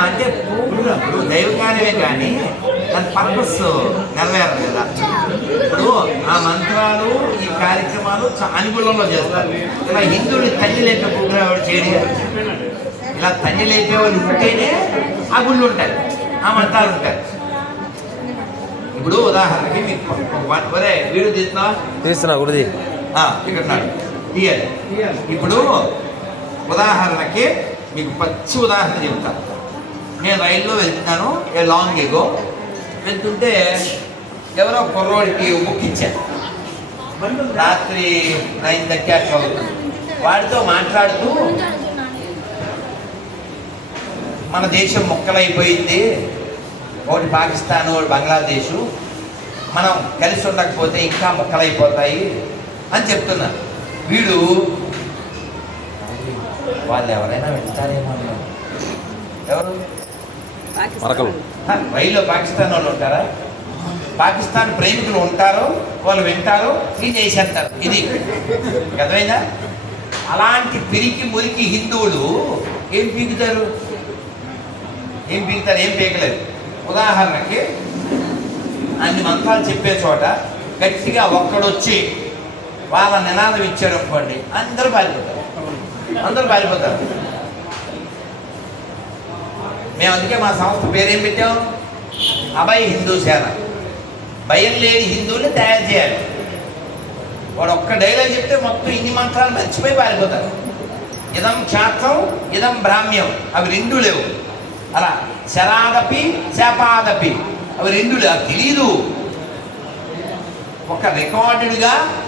అంటే ఇప్పుడు దైవకార్యమే కానీ దాని పర్పస్ నెరవేరదు కదా ఇప్పుడు ఆ మంత్రాలు ఈ కార్యక్రమాలు అనుకూలంలో చేస్తారు ఇలా హిందువుని తల్లి లేపే ప్రోగ్రాం ఎవరు చేయడం ఇలా తల్లి లేపే వాళ్ళు ఉంటేనే ఆ గుళ్ళు ఉంటాయి. ఆ మంత్రాలు ఉంటాయి. ఇప్పుడు ఉదాహరణకి మీకు ఒరే తీస్తున్నావా తీస్తున్నా? గురుజీ. ఆ, ఇక్కడ తీయాలి. ఇప్పుడు ఉదాహరణకి మీకు పచ్చి ఉదాహరణ చెప్తా. నేను రైల్లో వెళ్తున్నాను ఏ లాంగ్ ఎగో. వెళ్తుంటే ఎవరో కుర్రోడికి బుక్ ఇచ్చాను రాత్రి నైన్ థర్టీ అట్లా అవుతుంది. వాడితో మాట్లాడుతూ మన దేశం ముక్కలైపోయింది ఒకటి పాకిస్తాన్ ఒకటి బంగ్లాదేశ్. మనం కలిసి ఉండకపోతే ఇంకా ముక్కలైపోతాయి అని చెప్తున్నారు. వీడు వాళ్ళు ఎవరైనా అన్నాడు. ఎవరు? రైల్లో పాకిస్తాన్ వాళ్ళు ఉంటారా? పాకిస్తాన్ ప్రేమికులు ఉంటారు వాళ్ళు వింటారు ఇది చేసేస్తారు? ఇది అర్థమైందా? అలాంటి పిరికి మురికి హిందువులు ఏం పీకుతారు? ఏం పీకుతారు? ఏం పీకలేదు ఉదాహరణకి అన్ని మంత్రాలు చెప్పే చోట గట్టిగా ఒక్కడొచ్చి వాళ్ళ నినాదం ఇచ్చారు అనుకోండి అందరూ పారిపోతారు. అందరూ పారిపోతారు. మేము అందుకే మా సంస్థ పేరేం పెట్టాం? అభయ హిందూ సేన. భయం లేని హిందువుల్ని తయారు చేయాలి. వాడు ఒక్క డైలాగ్ చెప్తే మొత్తం ఇన్ని మంత్రాలు మర్చిపోయి పారిపోతారు. ఇదం క్షాత్రం ఇదం బ్రాహ్మ్యం. అవి రెండు లేవు. అలా శరాదపి శాపాదపి. అవి రెండు అది తెలీదు. ఒక రికార్డుగా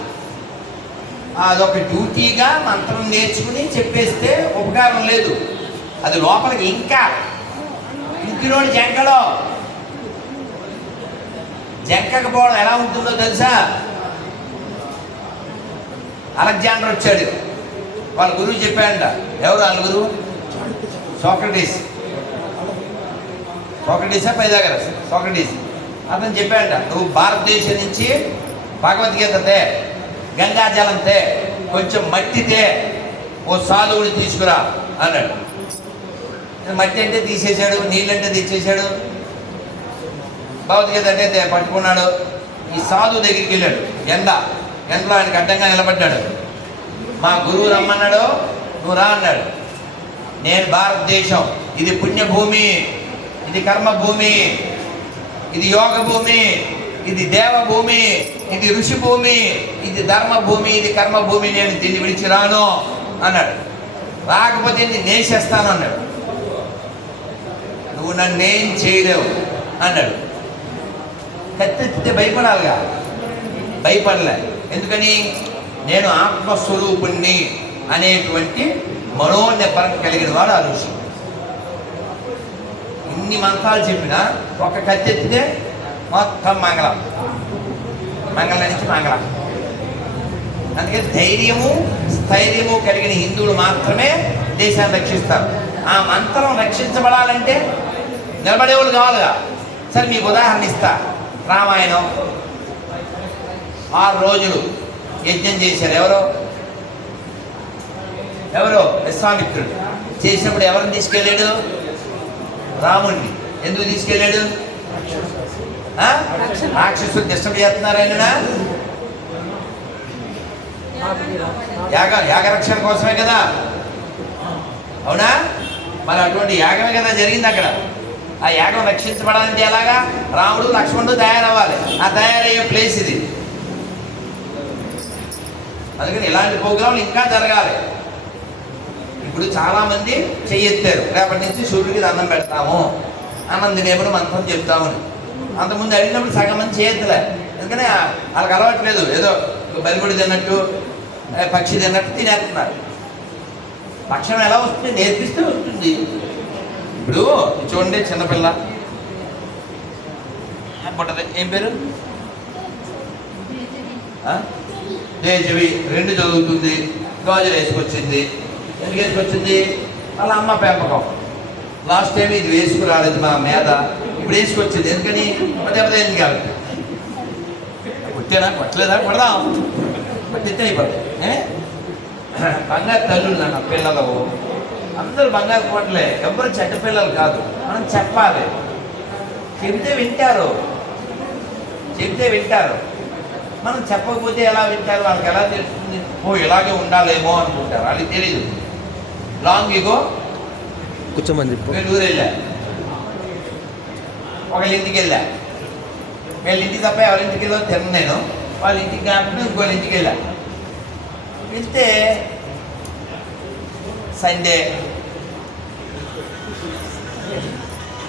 అదొక డ్యూటీగా మంత్రం నేర్చుకుని చెప్పేస్తే ఉపకారం లేదు. అది లోపలికి ఇంకా ఇంకినోడు జంకలో. జంకకపోవడం ఎలా ఉంటుందో తెలుసా? అలెగ్జాండర్ వచ్చాడు. వాళ్ళ గురువు చెప్పాడంట ఎవరు వాళ్ళ గురువు? సోక్రటీస్. సోక్రటీసా పైదాగరస్? సోక్రటీస్. అతను చెప్పాడంట నువ్వు భారతదేశం నుంచి భగవద్గీత తే గంగాజలం తే కొంచెం మట్టి తే ఓ సాలువుని తీసుకురా అన్నాడు. మట్టి అంటే తీసేశాడు నీళ్ళంటే తీసేశాడు భగవద్గీత అంటే పట్టుకున్నాడు ఈ సాధు దగ్గరికి వెళ్ళాడు. ఎండ ఎండలో ఆయనకు అడ్డంగా నిలబడ్డాడు. మా గురువు రమ్మన్నాడు నువ్వు రా అన్నాడు. నేను భారతదేశం ఇది పుణ్యభూమి ఇది కర్మభూమి ఇది యోగ భూమి ఇది దేవభూమి ఇది ఋషి భూమి ఇది ధర్మ భూమి ఇది కర్మ భూమి నేను దీన్ని విడిచి రాను అన్నాడు. రాకపోతే నేను నేసేస్తాను అన్నాడు. నువ్వు నన్ను ఏం చేయలేవు అన్నాడు. కత్తెత్తితే భయపడాలిగా. భయపడలే. ఎందుకని? నేను ఆత్మస్వరూపుణ్ణి అనేటువంటి మనోనిపరం కలిగిన వాడు ఆ ఋషి. ఇన్ని మంత్రాలు చెప్పినా ఒక కత్తెత్తితే మొత్తం మంగళం. మంగళం నుంచి మంగళం. అందుకే ధైర్యము స్థైర్యము కలిగిన హిందువులు మాత్రమే దేశాన్ని రక్షిస్తారు. ఆ మంత్రం రక్షించబడాలంటే నిలబడేవాళ్ళు కావాలిగా. సరే మీకు ఉదాహరణ ఇస్తా. రామాయణం. ఆరు రోజులు యజ్ఞం చేశారు ఎవరో? ఎవరో? విశ్వామిత్రుడు. చేసినప్పుడు ఎవరిని తీసుకెళ్ళాడు? రాముణ్ణి. ఎందుకు తీసుకెళ్ళాడు? రాక్షసుడు రాక్షసులు డిస్టర్బ్ చేస్తున్నారు ఆయన యాగ యాగరక్షణ కోసమే కదా. అవునా? మరి అటువంటి యాగమే కదా జరిగింది అక్కడ. ఆ యాగం రక్షించబడాలంటే ఎలాగా? రాముడు లక్ష్మణుడు తయారవ్వాలి. ఆ తయారయ్యే ప్లేస్ ఇది. అందుకని ఇలాంటి ప్రోగ్రాంలు ఇంకా జరగాలి. ఇప్పుడు చాలా మంది చెయ్యెత్తారు. రేపటి నుంచి సూర్యుడికి దండం పెడతాము. అన్నంది తినేప్పుడు మంత్రం చెప్తామని. అంతకుముందు అడిగినప్పుడు సగం మంది చేయొద్దులే ఎందుకని వాళ్ళకి అలవాట్లేదు. ఏదో బలిముడి తిన్నట్టు పక్షి తిన్నట్టు తినేస్తున్నారు. పక్షం ఎలా వస్తుంది? నేర్పిస్తే వస్తుంది. ఇప్పుడు చూడండి చిన్నపిల్ల. పుట్టదు? ఏం పేరు? ఆ? తేజవి. రెండు చదువుతుంది. గాజులు వేసుకొచ్చింది. ఎందుకు వచ్చింది వాళ్ళ అమ్మ పెంపకం. లాస్ట్ టైం ఇది వేసుకురాలేదు మా మీద ఇప్పుడు వేసుకొచ్చింది. ఎందుకని? మరి కాబట్టి. కొట్టేనా? కొట్టలేదా? కొడదాం? కొట్టితే అయిపోతుంది ఏ? బంగారు తల్లులు నాన్న పిల్లలు. అందరూ బంగారు కొట్టలే ఎవరు చెడ్డ పిల్లలు కాదు. మనం చెప్పాలి. చెబితే వింటారు. చెబితే వింటారు. మనం చెప్పకపోతే ఎలా వింటారు? వాళ్ళకి ఎలా తెలుస్తుంది? ఓ ఇలాగే ఉండాలేమో అనుకుంటారు. వాళ్ళకి తెలియదు లాంగ్ ఇగో. కూర్చోమని చెప్పు వీళ్ళు ఊరు వెళ్ళా. ఒకళ్ళ ఇంటికి వెళ్ళా. వీళ్ళ ఇంటికి తప్ప ఎవరి ఇంటికి వెళ్ళో తిన్న నేను. వాళ్ళ ఇంటికి కాకుండా ఇంకోళ్ళ ఇంటికి వెళ్ళా. వెళ్తే సండే.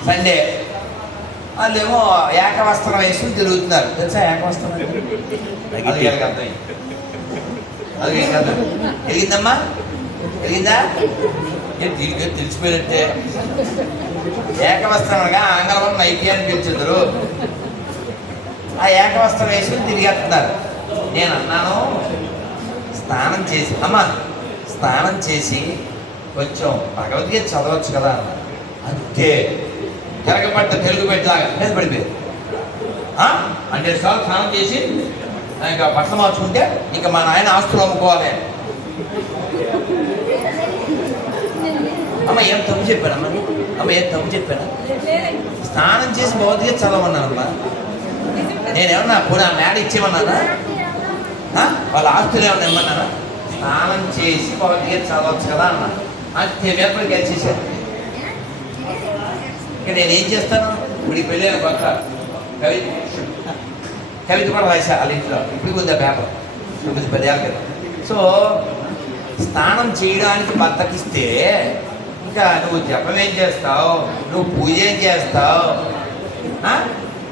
సండే. వాళ్ళేమో ఏకవస్త్రం వేసుకుని తిరుగుతున్నారు. తెలుసా ఏకవస్త్రం? అది అర్థమైంది. అది వీళ్ళకి అర్థం తెలియదా వెలిగిందా దీనికి తెలిసిపోయినట్టే. ఏకవస్త్రం అనగా ఆంగ్లంలో నైటీ పిలిచిందరు ఆ ఏకవస్త్రం వేసుకుని తిరిగేస్తున్నారు. నేను అన్నాను స్నానం చేసి అమ్మ స్నానం చేసి కొంచెం భగవద్గీత చదవచ్చు కదా అన్నా అంతే. తిరగబడ్డ తెలుగు పెట్టలాగా మీద పడిపోయింది. అంటే సార్లు స్నానం చేసి ఇంకా బట్టలు మార్చుకుంటే ఇంకా మా నాయన ఆస్తులు అమ్ముకోవాలి అమ్మ ఏం తప్పు చెప్పానమ్మా అమ్మ ఏం తప్పు చెప్పాను స్నానం చేసి భగవద్గీత చదవమన్నానమ్మా నేనేమన్నా పోనీ ఆ మేడ ఇచ్చేమన్నానా వాళ్ళ ఆస్తులు ఏమన్నా ఇమ్మన్నానా స్నానం చేసి భగవద్గీత చదవచ్చు కదా అన్న. అంతే వేపడికి వచ్చేసాను నేను నేనేం చేస్తాను? ఇప్పుడు ఈ పెళ్ళైన కొత్త కవి కవిత కూడా రాశా వాళ్ళ ఇంట్లో. ఇప్పుడు ఉంది పేపర్. తొమ్మిది పదేళ్ళ కదా. సో స్నానం చేయడానికి బద్దకిస్తే ఇంకా నువ్వు జపం ఏం చేస్తావు? నువ్వు పూజ ఏం చేస్తావు?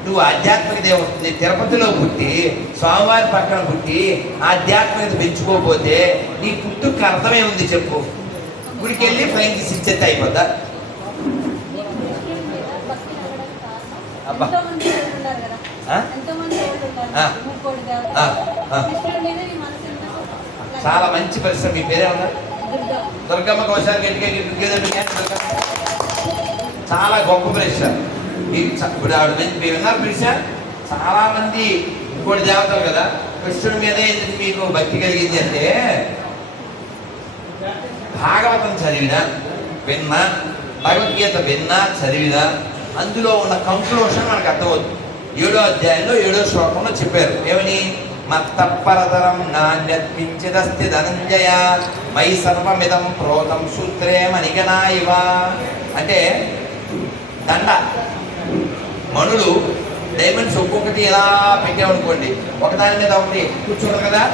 నువ్వు ఆధ్యాత్మికత ఏమవుతుంది తిరుపతిలో పుట్టి స్వామివారి పక్కన పుట్టి ఆధ్యాత్మికత పెంచుకోకపోతే నీ పుట్టుకు అర్థమే ఉంది చెప్పు? గుడికి వెళ్ళి ఫ్లైంగ్ కిస్ ఇచ్చేస్తే అయిపోద్దా? అబ్బా. చాలా మంచి పరిశ్రమ. మీ పేరేమన్నా? దుర్గమ్మ దుర్గమ్మ గట్టిగా గట్టిగా చాలా గొప్ప ప్రశ్న. మీరు ఇప్పుడు ఆవిడ మీరు విన్నారు పరిశ్రమ చాలా మంది ఇంకోటి దేవతలు కదా? కృష్ణుడి మీద ఎందుకు మీకు భక్తి కలిగింది అంటే భాగవతం చదివినా విన్నా భగవద్గీత విన్నా చదివినా అందులో ఉన్న కంక్లూషన్ మనకు అర్థమవుతుంది. ఏడో అధ్యాయంలో ఏడో శ్లోకంలో చెప్పారు. ఏమని? మత్తపరతరం నాణ్యత్కించిదస్తి ధనంజయ. మై సర్వమిదం ప్రోతం సూత్రే మణిగనా ఇవ అంటే దండ. మణులు డైమండ్స్ ఒక్కొక్కటి ఎలా పెట్టామనుకోండి ఒకదాని మీద ఒకటి కూర్చోరు కదా?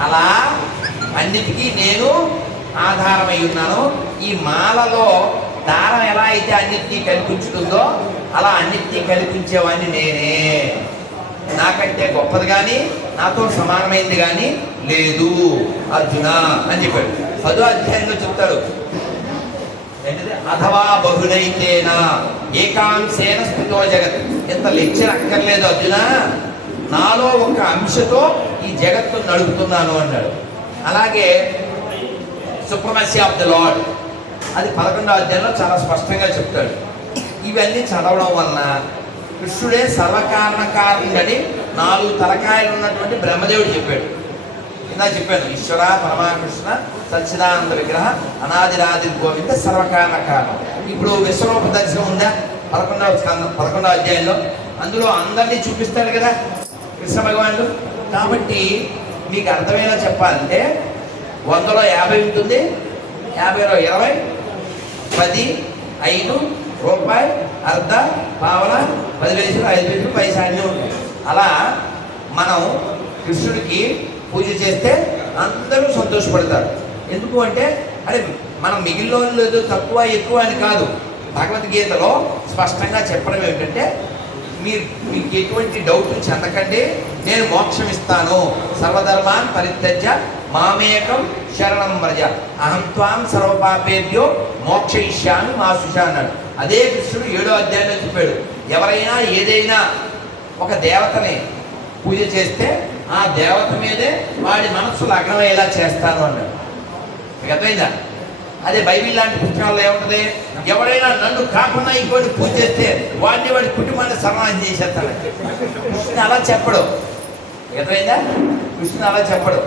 అలా అన్నిటికీ నేను ఆధారమై ఉన్నాను. ఈ మాలలో దారం ఎలా అయితే అన్నిటినీ కల్పించుతుందో అలా అన్నిటినీ కల్పించేవాడిని నేనే. నాకంటే గొప్పది కానీ నాతో సమానమైంది కానీ లేదు. అర్జున అని చెప్పాడు. పదో అధ్యాయంలో చెప్తాడు. అథవా బహుడైతేనా ఏకాంశేన స్థితో జగత్. ఎంత లెక్చర్ అక్కర్లేదు అర్జున. నాలో ఒక అంశతో ఈ జగత్తు నడుపుతున్నాను అన్నాడు. అలాగే సుప్రమసీ ఆఫ్ ద లాడ్ అది పదకొండో అధ్యాయంలో చాలా స్పష్టంగా చెప్తాడు. ఇవన్నీ చదవడం వలన కృష్ణుడే సర్వకారణ కారణుడని నాలుగు తలకాయలు ఉన్నటువంటి బ్రహ్మదేవుడు చెప్పాడు. ఇందా చెప్పాను ఈశ్వర పరమాకృష్ణ సచ్చిదానంద విగ్రహ అనాదిరాది గోవింద సర్వకారణ కారణం ఇప్పుడు విశ్వరూప దర్శనం ఉందా? పదకొండవ స్కందం పదకొండవ అధ్యాయంలో. అందులో అందరినీ చూపిస్తాడు కదా కృష్ణ భగవానుడు. కాబట్టి మీకు అర్థమయ్యేలా చెప్పాలంటే వందలో యాభై ఉంటుంది యాభైలో ఇరవై పది ఐదు రూపాయి అర్ధ పావన పది పైసలు ఐదు పైసలు పైసా అన్నీ ఉంటాయి. అలా మనం కృష్ణుడికి పూజ చేస్తే అందరూ సంతోషపడతారు. ఎందుకు అంటే అరే మనం మిగిలిన లేదు తక్కువ ఎక్కువ అని కాదు. భగవద్గీతలో స్పష్టంగా చెప్పడం ఏమిటంటే మీరు మీకు ఎటువంటి డౌట్ చెందకండి నేను మోక్షం ఇస్తాను. సర్వధర్మాన్ పరిత్యజ మామేకం శరణం వ్రజ. అహం త్వాం సర్వపాపేభ్యో మోక్షయిష్యామి మా సుషా అన్నాడు. అదే కృష్ణుడు ఏడో అధ్యాయంలో చెప్పాడు ఎవరైనా ఏదైనా ఒక దేవతని పూజ చేస్తే ఆ దేవత మీదే వాడి మనస్సు లగ్నమయ్యేలా చేస్తాను అన్నాడు. అర్థమైందా? అదే బైబిల్ లాంటి పుస్తకాల్లో ఏముంటుంది? ఎవరైనా నన్ను కాకుండా ఇంకోటి పూజ చేస్తే వాడిని వాడి కుటుంబాన్ని సమానం చేసేస్తాడు. కృష్ణ అలా చెప్పడు. అర్థమైందా? కృష్ణ అలా చెప్పడు.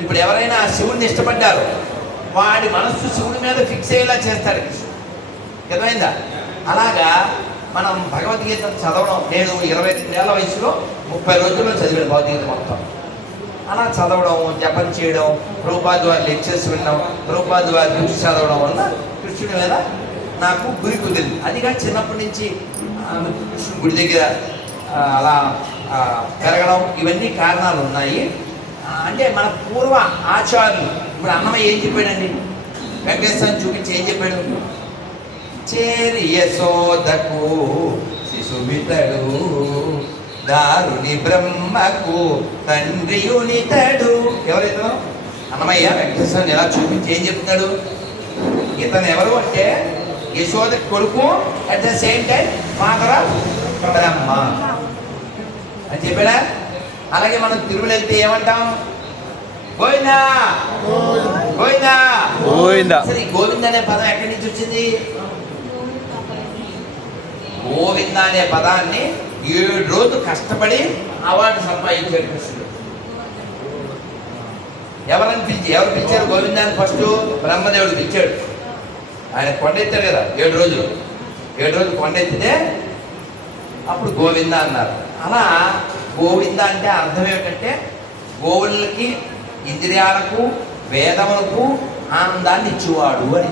ఇప్పుడు ఎవరైనా శివుడిని ఇష్టపడ్డారు వాడి మనస్సు శివుడి మీద ఫిక్స్ అయ్యేలా చేస్తాడు కృష్ణ అర్థమైందా? అలాగా మనం భగవద్గీత చదవడం నేను ఇరవై రెండేళ్ళ వయసులో ముప్పై రోజుల్లో చదివాను భగవద్గీత మొత్తం. అలా చదవడం జపం చేయడం రూపాది వారి లెక్చర్స్ వినడం రూపాది వారి న్యూస్ చదవడం వల్ల కృష్ణుడి మీద నాకు గురి కుదిరింది. అదిగా చిన్నప్పటి నుంచి కృష్ణుడి గుడి దగ్గర అలా పెరగడం ఇవన్నీ కారణాలు ఉన్నాయి. అంటే మన పూర్వ ఆచారులు ఇప్పుడు అన్నమయ్య ఏం చెప్పాడండి? వెంకటేశ్వరం చూపించి ఏం చెప్పాడు? చేరి యశోదకు శిశుమితడు దారుని బ్రహ్మకు తండ్రియునితడు. ఎవరైతే అన్నమయ్య వెంకటేశ్వరుని ఎలా చూపించి ఏం చెప్తున్నాడు ఇతను ఎవరు అంటే యశోద కొడుకు at the same time father of Brahma. అని చెప్పాడా? అలాగే మనం తిరుమల వెళ్తే ఏమంటాం? గోవిందా? గోవిందా? గోవిందా. అసలు ఈ గోవింద అనే పదం ఎక్కడి నుంచి వచ్చింది? గోవింద అనే పదాన్ని ఏడు రోజులు కష్టపడి అవార్డు సంపాదించాడు కృష్ణుడు. ఎవరని పిలిచి ఎవరు పిలిచారు? గోవిందాన్ని ఫస్ట్ బ్రహ్మదేవుడు పిలిచాడు. ఆయన కొండెత్తాడు కదా ఏడు రోజులు. ఏడు రోజులు కొండెత్తితే అప్పుడు గోవింద అన్నారు. అలా గోవింద అంటే అర్థం ఏమిటంటే గోవులకి ఇంద్రియాలకు వేదములకు ఆనందాన్ని ఇచ్చేవాడు అని.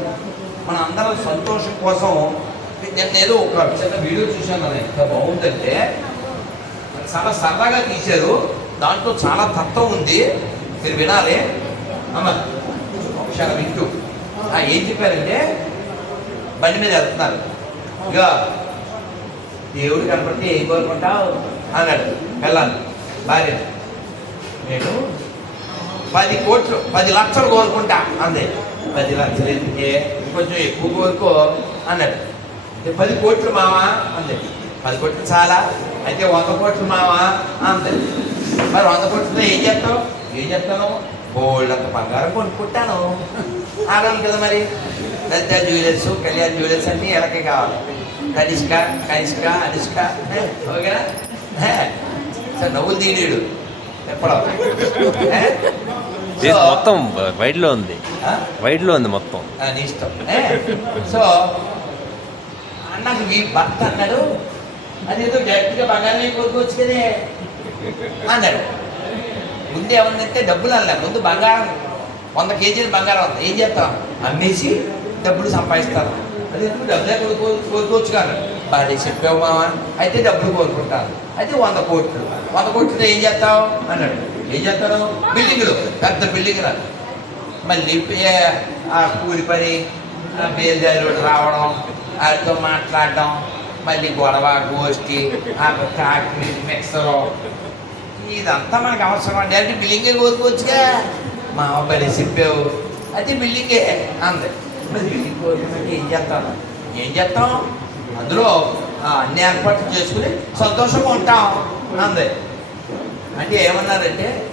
మన అందరం సంతోషం కోసం నేను ఏదో ఒక చిన్న వీడియో చూశాను అది ఎంత బాగుందంటే చాలా సరదాగా తీశారు. దాంట్లో చాలా తత్వం ఉంది. మీరు వినాలి. అమ్మ ఒకసారి వింటూ. ఆ, ఏం చెప్పారంటే బండి మీద వెళ్తున్నారు. ఇక దేవుడు కనపడితే ఏం కోరుకుంటావు? అన్నాడు. వెళ్ళాను భార్య నేను పది కోట్లు పది లక్షలు కోరుకుంటా. అంది. పది లక్షలు ఎందుకే? కొంచెం ఎక్కువ కోరుకో అన్నాడు. పది కోట్లు మావా? అంది. పది కోట్లు చాలా. అయితే వంద కోట్లు మావా? అంది. మరి వంద కోట్లతో ఏం చేస్తావు? ఏం చేస్తాను గోల్డ్ అంత బంగారం కొనుక్కుంటాను. ఆడాలి కదా మరి. పెద్ద జ్యువెలర్స్ కళ్యాణ్ జ్యువెలర్స్ అన్నీ ఎలకే కావాలి. కనిష్క కనిష్క అనుష్క. ఓకేనా? సార్ నవ్వులు తీయడు ఎప్పుడో. మొత్తం వైడ్లో ఉంది. ఆ? వైడ్లో ఉంది మొత్తం? సో అన్నకు ఈ భర్త అన్నాడు అదేదో డైరెక్ట్గా బంగారం కోరుకోవచ్చు కదే అన్నాడు. ముందు ఏమన్నంటే డబ్బులు అన్నా ముందు బంగారం వంద కేజీలు బంగారం ఉంది ఏం చేస్తాం? అమ్మేసి డబ్బులు సంపాదిస్తాను అది ఎందుకు? డబ్బులే కోరుకో కోరుకోవచ్చు కాదు బాగా చెప్పావు మామ అయితే డబ్బులు కోరుకుంటాను అయితే వంద కోట్లు. వంద కోట్లు ఏం చేస్తావు? అన్నాడు. ఏం చేస్తాను? బిల్డింగ్లు. పెద్ద బిల్డింగ్లు మళ్ళీ ఆ కూలి పని ఆ రావడం వాళ్ళతో మాట్లాడడం మళ్ళీ గొడవ గోష్ఠి ఆ ఫ్యాక్టరీ మిక్సరు ఇదంతా మనకు అవసరం అండి. అంటే బిల్డింగే కోరుకోవచ్చుగా. మా అబ్బాయి చెప్పావు. అది బిల్డింగే అంది. మరి బిల్డింగ్ కోరుకుంటే ఏం చేస్తాం? ఏం చేస్తాం? అందులో ఆ, అన్ని ఏర్పాట్లు చేసుకుని సంతోషంగా ఉంటాం అంది. అంటే ఏమన్నారంటే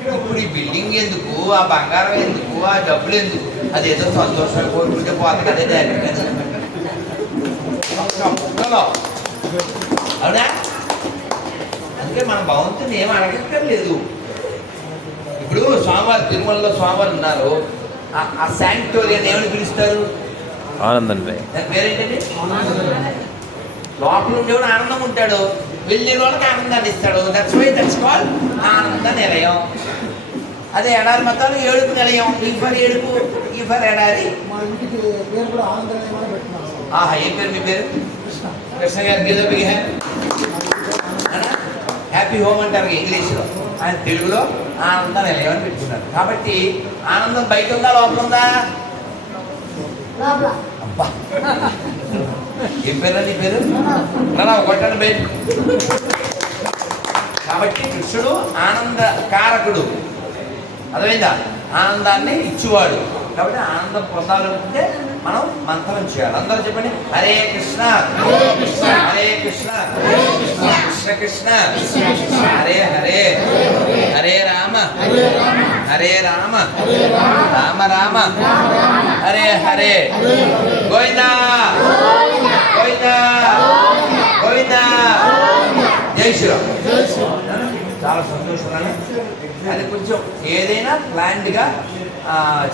ఇప్పుడు ఈ బిల్డింగ్ ఎందుకు? ఆ బంగారం ఎందుకు? ఆ డబ్బులు ఎందుకు? అది ఏదో సంతోషంగా కోరుకుంటే పోతుంది కదా డైరెక్ట్ కదా ఒక్క ముక్కలో అవునా? అందుకే మన భగవంతుని ఏం అడగక్కర్లేదు. ఇప్పుడు స్వామివారు తిరుమలలో స్వామివారు ఉన్నారు. ఆ- శాంక్టోరియన్ ఏమని పిలుస్తారు? ఆనందం దాని పేరేంటండి? లోపల ఉండేవాడు ఆనందం ఉంటాడు. వెళ్ళిన వాళ్ళకి ఆనందాన్ని ఇస్తాడు. దట్స్ వై దట్స్ కాల్ ఆనంద నిలయం. అదే ఎడారి మతాలు ఏడుపు నిలయం. ఈ ఫర్ ఏడుపు ఈ ఫర్ ఎడారి ఆహా ఏం పేరు మీ పేరు? కృష్ణ. ఏదో బిగ్ హ్యాపీ హోమ్ అంటారు ఇంగ్లీష్లో. ఆయన తెలుగులో ఆనంద అని పెట్టుకున్నారు. కాబట్టి ఆనందం బయట ఉందా లోపల ఉందా? అబ్బా. ఏం పేరు నీ పేరు? నా కొట్టండి బయట. కాబట్టి కృష్ణుడు ఆనంద కారకుడు. అర్థమైందా? ఆనందాన్ని ఇచ్చేవాడు. కాబట్టి ఆనందం పొందాలనుకుంటే మనం మంత్రం చేయాలి. అందరూ చెప్పండి హరే కృష్ణ హరే కృష్ణ కృష్ణ కృష్ణ హరే హరే హరే రామ హరే రామ రామ రామ హరే హరే గోవిందా గోవిందా గోవిందా జై శ్రీరామ్. చాలా సంతోషంగా అది కొంచెం ఏదైనా ప్లాన్డ్గా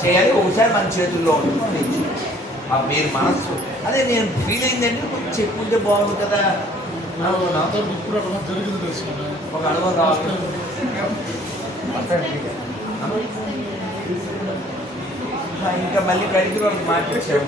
చేయాలి. ఒకసారి మన చేతుల్లో ఉంటుంది మీరు మనస్సు. అదే నేను ఫీల్ అయిందంటే కొంచెం చెప్పుంటే బాగుంది కదా. అనుకున్నాం ఇప్పుడు అక్కడ జరిగింది ఒక అనుభవం కావాలి ఇంకా మళ్ళీ కడిగి మార్చేసాము